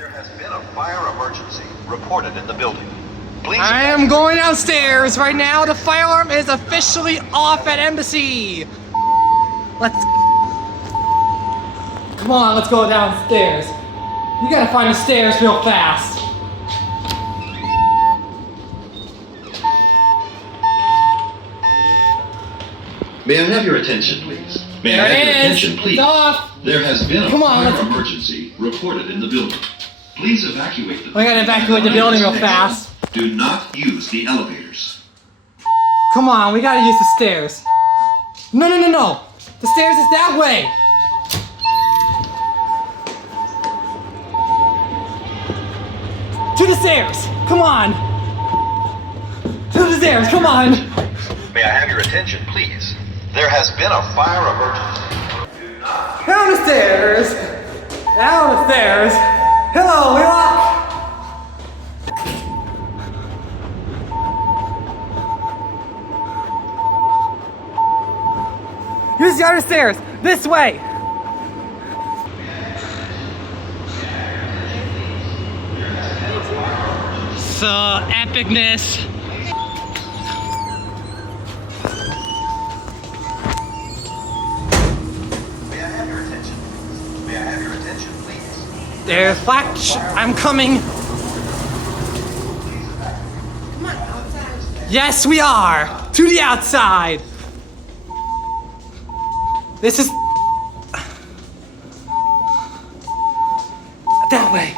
There has been a fire emergency reported in the building. Please. I am going downstairs right now. The fire alarm is officially off at Embassy. Come on, let's go downstairs. We gotta find the stairs real fast. May I have your attention, please? May There I have it your is. attention, please? It's off. There has been a Come on, fire let's- emergency reported in the building. Please evacuate the We gotta evacuate the building real fast. Do not use the elevators. Come on, we gotta use the stairs. No. The stairs is that way. To the stairs. Come on. To the stairs. Come on. May I have your attention, please? There has been a fire emergency. Do not. Down the stairs. Down the stairs. Hello, Wheelock. Use the other stairs. This way. So epicness. May I have your attention? May I have your attention, please? There's Flash. I'm coming. Yes, we are. To the outside. This is that way.